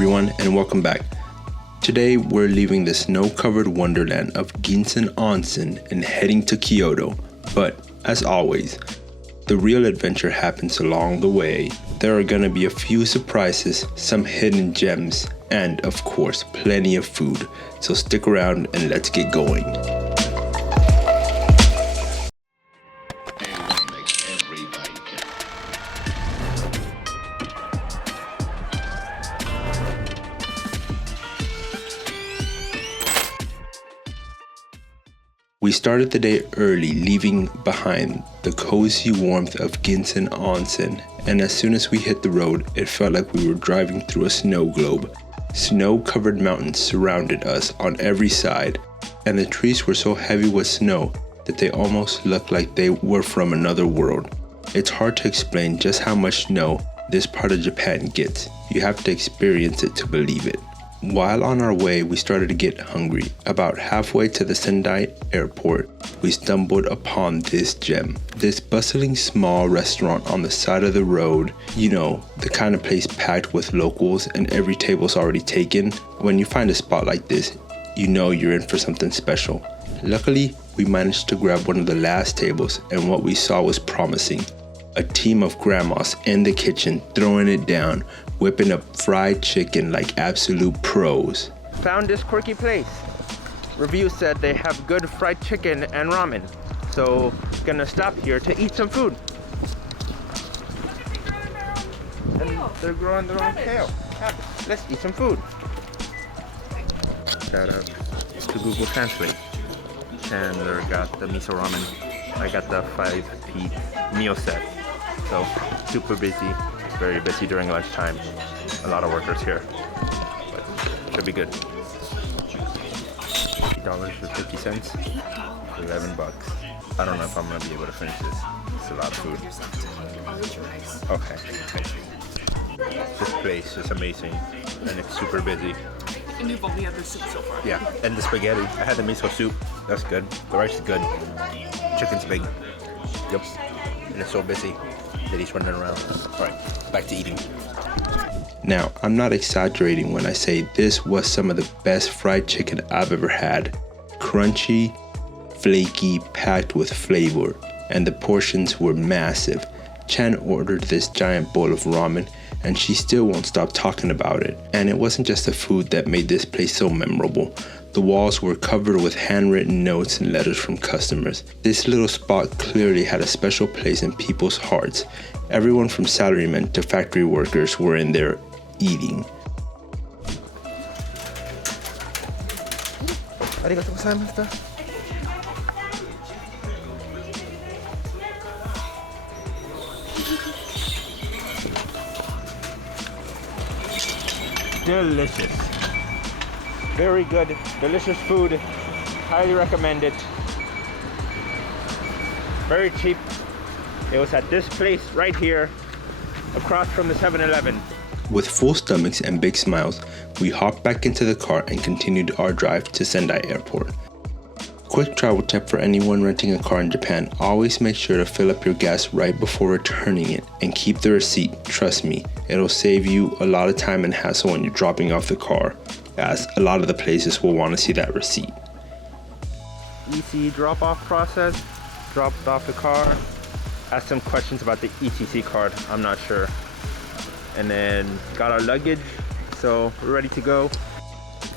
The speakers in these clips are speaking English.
everyone, and welcome back. Today we're leaving the snow-covered wonderland of Ginzan Onsen and heading to Kyoto. But, as always, the real adventure happens along the way. There are gonna be a few surprises, some hidden gems, and, of course, plenty of food. So stick around and let's get going. We started the day early, leaving behind the cozy warmth of Ginzan Onsen, and as soon as we hit the road, it felt like we were driving through a snow globe. Snow-covered mountains surrounded us on every side, and the trees were so heavy with snow that they almost looked like they were from another world. It's hard to explain just how much snow this part of Japan gets. You have to experience it to believe it. While on our way, we started to get hungry. About halfway to the Sendai airport, we stumbled upon this gem. This bustling small restaurant on the side of the road. You know, the kind of place packed with locals and every table's already taken. When you find a spot like this, you know you're in for something special. Luckily, we managed to grab one of the last tables, and what we saw was promising. A team of grandmas in the kitchen throwing it down, whipping up fried chicken like absolute pros. Found this quirky place. Reviews said they have good fried chicken and ramen. So gonna stop here to eat some food. And they're growing their own kale. Let's eat some food. Shout out to Google Translate. Chandler got the miso ramen. I got the 5-piece meal set. So super busy, very busy during lunchtime. A lot of workers here, but should be good. $8.50, $11. I don't know if I'm gonna be able to finish this. It's a lot of food. Okay. This place is amazing, and it's super busy. And you've only had the soup so far. Yeah, and the spaghetti. I had the miso soup. That's good. The rice is good. Chicken's big. Yep. And it's so busy. Ladies running around. Alright, back to eating. Now, I'm not exaggerating when I say this was some of the best fried chicken I've ever had. Crunchy, flaky, packed with flavor, and the portions were massive. Chan ordered this giant bowl of ramen, and she still won't stop talking about it. And it wasn't just the food that made this place so memorable. The walls were covered with handwritten notes and letters from customers. This little spot clearly had a special place in people's hearts. Everyone from salarymen to factory workers were in there eating. Arigatou gozaimashita. Delicious. Very good, delicious food. Highly recommend it. Very cheap. It was at this place right here, across from the 7-Eleven. With full stomachs and big smiles, we hopped back into the car and continued our drive to Sendai Airport. Quick travel tip for anyone renting a car in Japan: always make sure to fill up your gas right before returning it and keep the receipt. Trust me, it'll save you a lot of time and hassle when you're dropping off the car, as a lot of the places will want to see that receipt. EC drop-off process. Dropped off the car. Asked some questions about the ETC card. I'm not sure. And then got our luggage, so we're ready to go.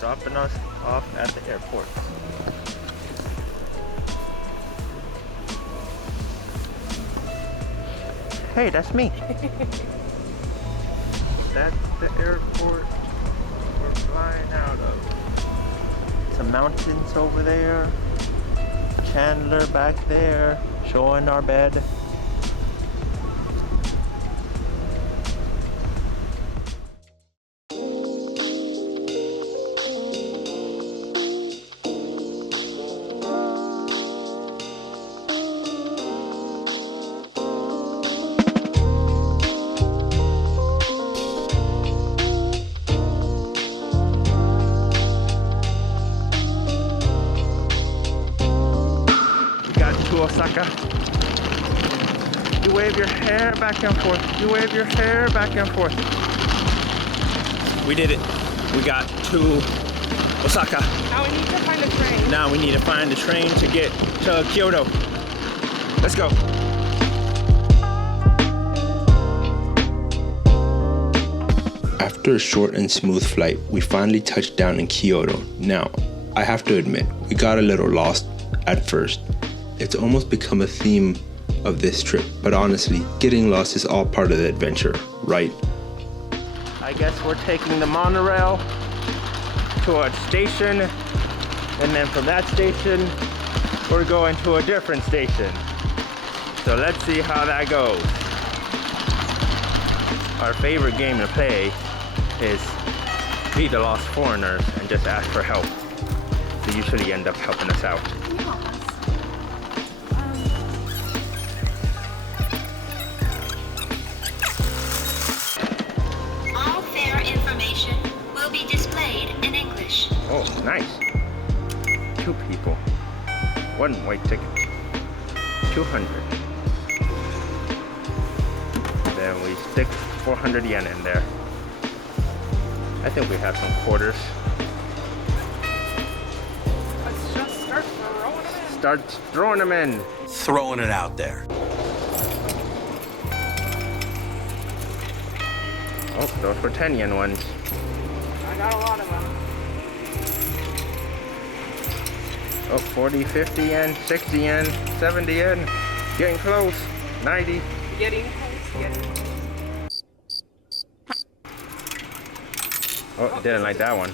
Dropping us off at the airport. Hey, that's me. That's the airport we're flying out of. Some mountains over there. Chandler back there, showing our bed. Osaka. You wave your hair back and forth. You wave your hair back and forth. We did it. We got to Osaka. Now we need to find a train. Now we need to find a train to get to Kyoto. Let's go. After a short and smooth flight, we finally touched down in Kyoto. Now, I have to admit, we got a little lost at first. It's almost become a theme of this trip, but honestly, getting lost is all part of the adventure, right? I guess we're taking the monorail to a station, and then from that station, we're going to a different station. So let's see how that goes. Our favorite game to play is Be the Lost Foreigners and just ask for help. They usually end up helping us out. All fare information will be displayed in English. Oh, nice. 2 people. 1 white ticket. 200. Then we stick 400 yen in there. I think we have some quarters. Let's just start throwing them in. Start throwing them in. Throwing it out there. Oh, those were 10 yen ones. I got a lot of them. Oh, 40, 50 yen, 60 yen, 70 yen. Getting close. 90. Getting close, getting close. Oh, didn't like that one.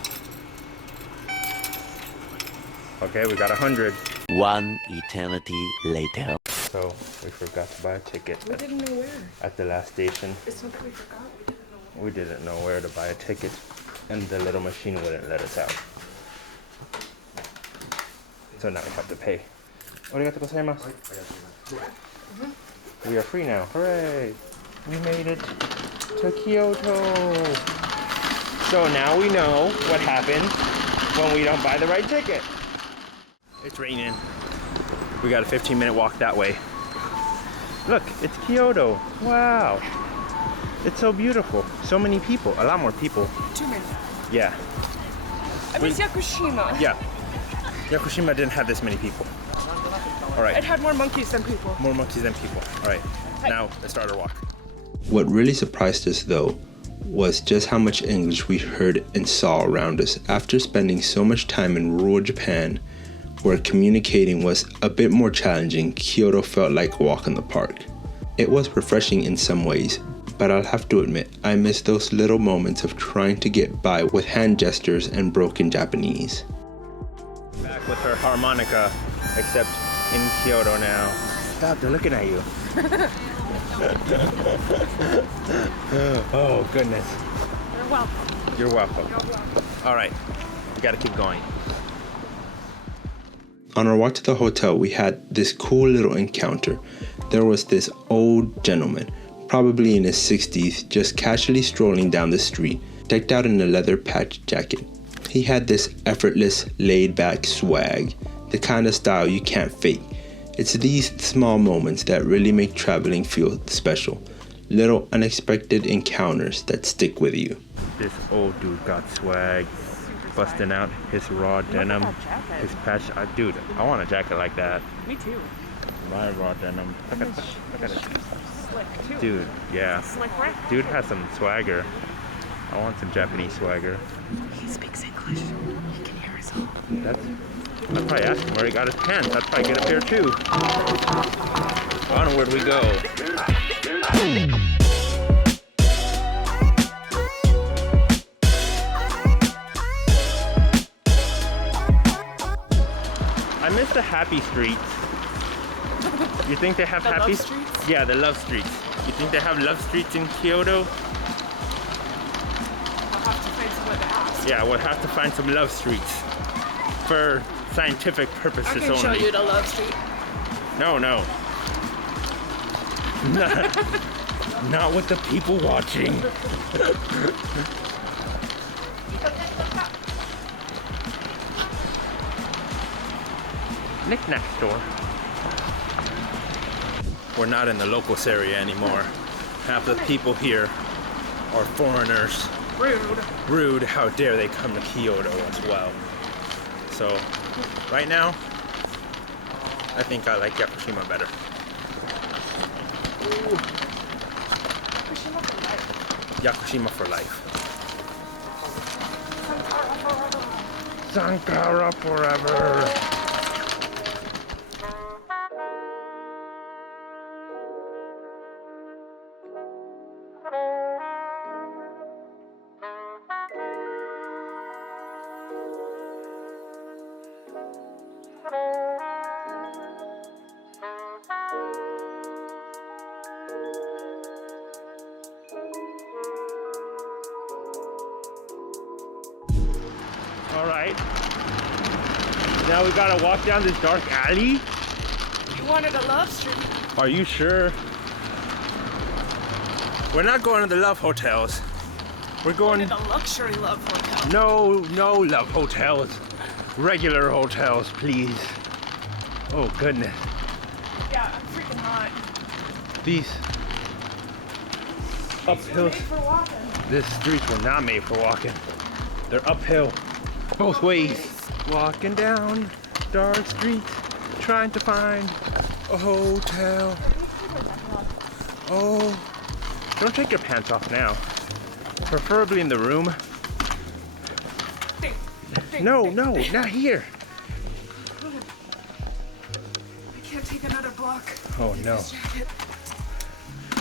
Okay, we got 100. One eternity later. So we forgot to buy a ticket We didn't know where. at the last station. It's not that we forgot. We We didn't know didn't know where to buy a ticket, and the little machine wouldn't let us out. So now we have to pay. Arigatou gozaimasu. We are free now. Hooray! We made it to Kyoto. So now we know what happens when we don't buy the right ticket. It's raining. We got a 15-minute walk that way. Look, it's Kyoto. Wow. It's so beautiful. So many people. A lot more people. Too many. Yeah. I miss Yakushima. Yeah. Yakushima didn't have this many people. All right. It had more monkeys than people. More monkeys than people. All right. Now let's start our walk. What really surprised us though was just how much English we heard and saw around us. After spending so much time in rural Japan, where communicating was a bit more challenging, Kyoto felt like a walk in the park. It was refreshing in some ways, but I'll have to admit, I miss those little moments of trying to get by with hand gestures and broken Japanese. Back with her harmonica, except in Kyoto now. Stop, they're looking at you. Oh, goodness. You're welcome. You're welcome. You're welcome. All right, we gotta keep going. On our walk to the hotel, we had this cool little encounter. There was this old gentleman, probably in his 60s, just casually strolling down the street, decked out in a leather patch jacket. He had this effortless, laid-back swag, the kind of style you can't fake. It's these small moments that really make traveling feel special. Little unexpected encounters that stick with you. This old dude got swag, busting out his raw denim, that jacket. his patch. Dude, I want a jacket like that. Me too. My raw denim. Look at it. Slick too. Dude, yeah. Slick, right? Dude has some swagger. I want some Japanese swagger. He speaks English. He can hear us all. I'd probably ask him where he got his pants. I'd probably get a pair too. Onward we go. I miss the happy streets. You think they have The happy love streets? Yeah, the love streets. You think they have love streets in Kyoto? I'll have to find someone to ask. Yeah, we'll have to find some love streets for scientific purposes I can only. show you the love street. No. Not with the people watching. Knick-knack store. We're not in the locals area anymore. Half the people here are foreigners Rude. Rude, how dare they come to Kyoto as well. So, right now, I think I like Yakushima better. Ooh. Yakushima for life. Sankara forever. All right. Now we gotta walk down this dark alley. You wanted a love street. Are you sure? We're not going to the love hotels. We're going. Wanted a luxury love hotel. No love hotels. Regular hotels, please. Oh goodness. Yeah, I'm freaking hot. These uphill. Made for walking. These streets were not made for walking. They're uphill, both ways. Walking down dark streets, trying to find a hotel. Oh, don't take your pants off now. Preferably in the room. No, not here. I can't take another block. Oh no. This jacket.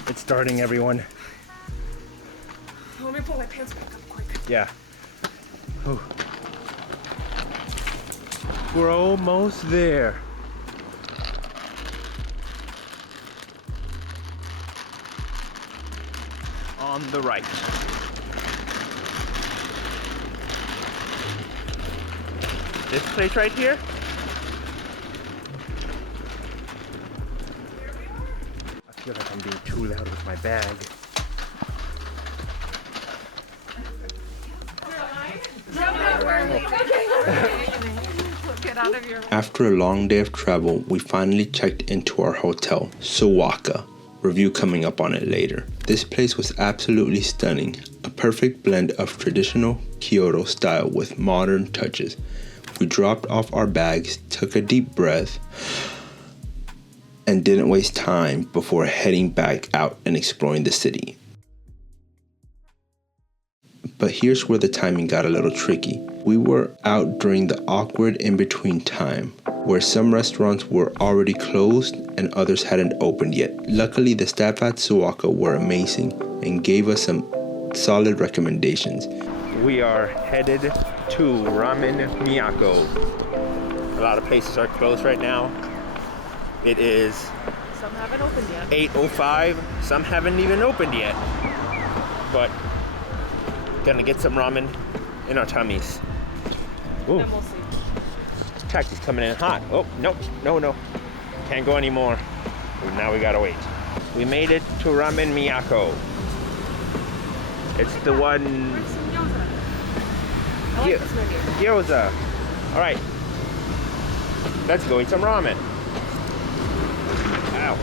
It's starting, everyone. Let me pull my pants back up quick. Yeah. Ooh. We're almost there. On the right. This place right here? I feel like I'm being too loud with my bag. Get out of your way. After a long day of travel, we finally checked into our hotel, Sowaka. Review coming up on it later. This place was absolutely stunning, a perfect blend of traditional Kyoto style with modern touches. We dropped off our bags, took a deep breath, and didn't waste time before heading back out and exploring the city. But here's where the timing got a little tricky. We were out during the awkward in-between time, where some restaurants were already closed and others hadn't opened yet. Luckily, the staff at Sowaka were amazing and gave us some solid recommendations. We are headed to Ramen Miyako. A lot of places are closed right now. It is Some haven't opened yet. 8:05. Some haven't even opened yet. But gonna get some ramen in our tummies. Ooh, Then we'll see. taxi's coming in hot. Oh, no. Can't go anymore. Now we gotta wait. We made it to Ramen Miyako. It's the one. Where's some gyoza? I like this menu. Gyoza. All right. Let's go eat some ramen. Ow.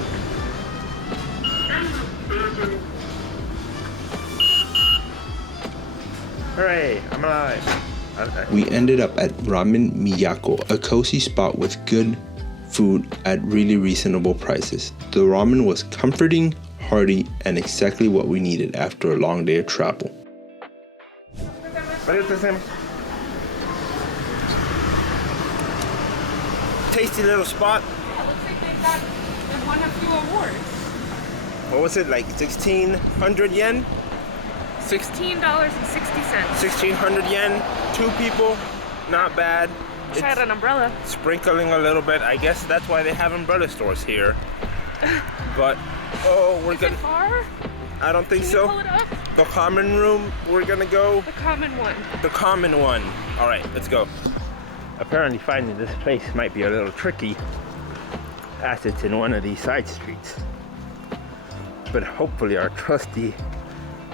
Hooray, I'm alive. Okay. We ended up at Ramen Miyako, a cozy spot with good food at really reasonable prices. The ramen was comforting, hearty, and exactly what we needed after a long day of travel. What is this name? Tasty little spot. Yeah, looks like they've won a few awards. What was it, like 1,600 yen? $16.60. 1,600 yen, 2 people, not bad. Wish I had an umbrella. Sprinkling a little bit. I guess that's why they have umbrella stores here. But, oh, we're Is gonna. it far? I don't think Can so. you pull it up? The common room, we're gonna go. The common one. The common one. All right, let's go. Apparently finding this place might be a little tricky as it's in one of these side streets. But hopefully our trusty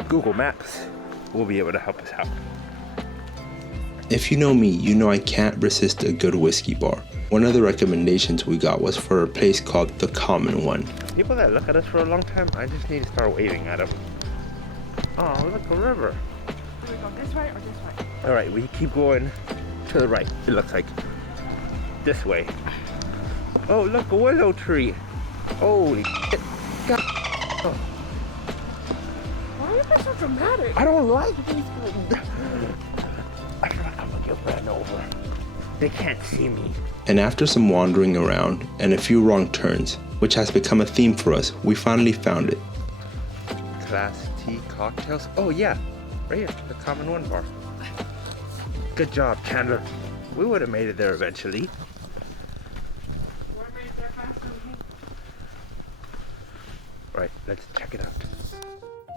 Google Maps will be able to help us out. If you know me, you know I can't resist a good whiskey bar. One of the recommendations we got was for a place called The Common One. People that look at us for a long time, I just need to start waving at them. Oh, look, a river. we go this way or this way? All right, we keep going to the right. It looks like this way. Oh, look, a willow tree. Holy shit. God. Why are you guys so dramatic? I don't like these things. I feel like I'm gonna get ran over. They can't see me. And after some wandering around and a few wrong turns, which has become a theme for us, we finally found it. Class tea cocktails. Oh yeah, right here, the Common One bar. Good job, Chandler. We would have made it there eventually. Right, let's check it out.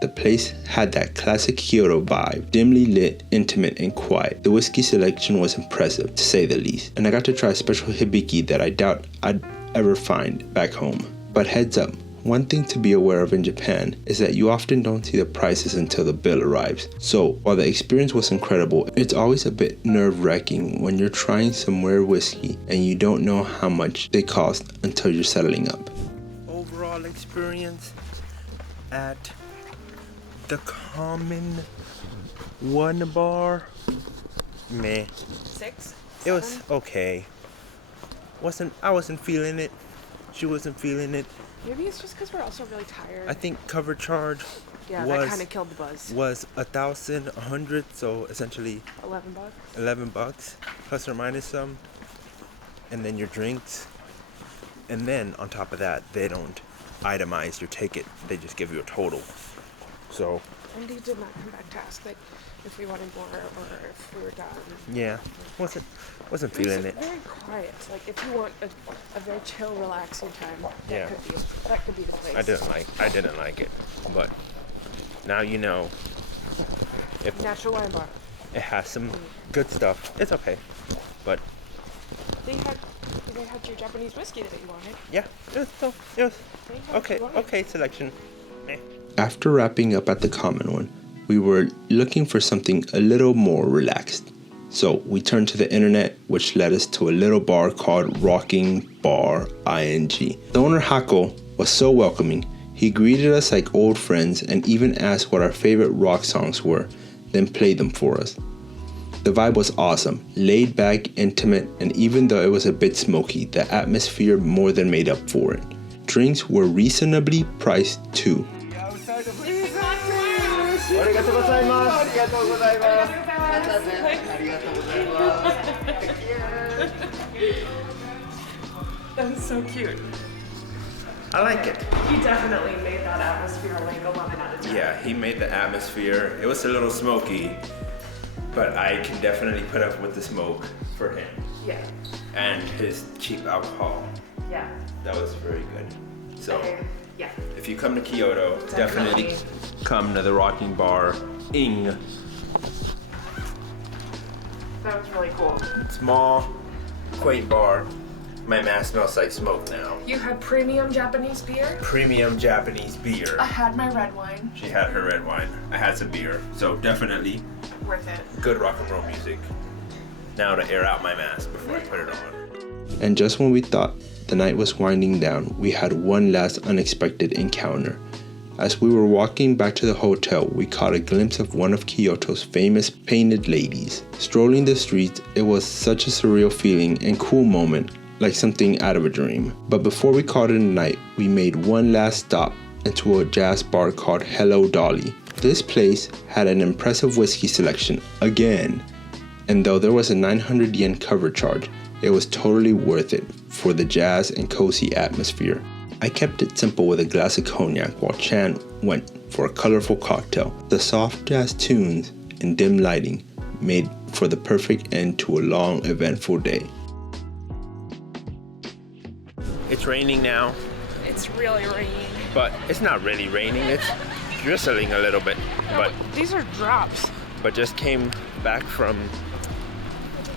The place had that classic Kyoto vibe, dimly lit, intimate, and quiet. The whiskey selection was impressive, to say the least, and I got to try a special hibiki that I doubt I'd ever find back home. But heads up, one thing to be aware of in Japan is that you often don't see the prices until the bill arrives. So, while the experience was incredible, it's always a bit nerve-wracking when you're trying some rare whiskey and you don't know how much they cost until you're settling up. Overall experience at the Common One bar, meh. 6? It was okay. I wasn't feeling it. She wasn't feeling it. Maybe it's just because we're also really tired. I think cover charge yeah, that kind of killed the buzz. was 1,100, so essentially $11. $11 plus or minus some, and then your drinks, and then on top of that they don't itemize your ticket, they just give you a total. So And he did not come back to ask like if we wanted more or if we were done. yeah, wasn't It feeling was it. very quiet. Like if you want a very chill, relaxing time, Yeah. that could be the place. I didn't like it, but now you know. If Natural wine bar. it has some good stuff, it's okay. But They had your Japanese whiskey that you wanted. yeah, it was They had okay. what you wanted. Okay, selection. Meh. After wrapping up at the Common One, we were looking for something a little more relaxed. So we turned to the internet, which led us to a little bar called Rocking Bar ING. The owner Hako was so welcoming. He greeted us like old friends and even asked what our favorite rock songs were, then played them for us. The vibe was awesome, laid back, intimate, and even though it was a bit smoky, the atmosphere more than made up for it. Drinks were reasonably priced too. That was so cute. I like it. He definitely made that atmosphere like 11 out of 10. Yeah, he made the atmosphere. It was a little smoky, but I can definitely put up with the smoke for him. Yeah. And his cheap alcohol. Yeah. That was very good. So, Yeah. if you come to Kyoto, Definitely. definitely come to the Rocking Bar Ing. That was really cool. Small, quaint bar. My mask smells like smoke now. You had premium Japanese beer. Premium Japanese beer. I had my red wine. She had her red wine. I had some beer. So definitely Worth it. good rock and roll music. Now to air out my mask before I put it on. And just when we thought the night was winding down, we had one last unexpected encounter. As we were walking back to the hotel, we caught a glimpse of one of Kyoto's famous painted ladies. Strolling the streets, it was such a surreal feeling and cool moment, like something out of a dream. But before we called it a night, we made one last stop into a jazz bar called Hello Dolly. This place had an impressive whiskey selection again, and though there was a 900 yen cover charge, it was totally worth it for the jazz and cozy atmosphere. I kept it simple with a glass of cognac while Chan went for a colorful cocktail. The soft jazz tunes and dim lighting made for the perfect end to a long, eventful day. It's raining now, It's really raining. but it's not really raining. It's drizzling a little bit. But These are drops. just came back from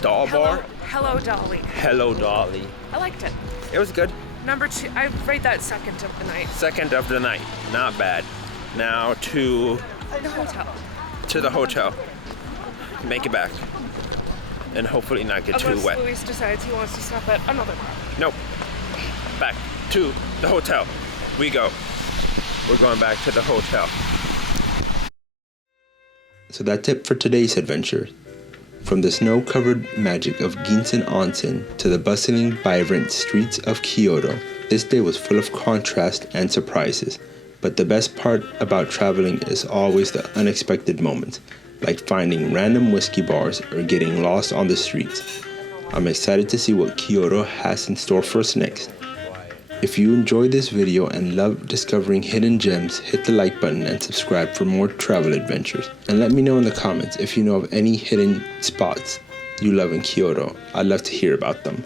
Doll Bar. Hello, Dolly. Hello Dolly. I liked it. It was good. Number 2, I rate that second of the night. Second of the night. Not bad. Now to The hotel. the hotel. Make it back. And hopefully not get too Unless wet. Luis decides he wants to stop at another bar. Nope. Back to the hotel. We go. We're going back to the hotel. So that's it for today's adventure. From the snow-covered magic of Ginzan Onsen to the bustling, vibrant streets of Kyoto, this day was full of contrast and surprises. But the best part about traveling is always the unexpected moments, like finding random whiskey bars or getting lost on the streets. I'm excited to see what Kyoto has in store for us next. If you enjoyed this video and love discovering hidden gems, hit the like button and subscribe for more travel adventures. And let me know in the comments if you know of any hidden spots you love in Kyoto. I'd love to hear about them.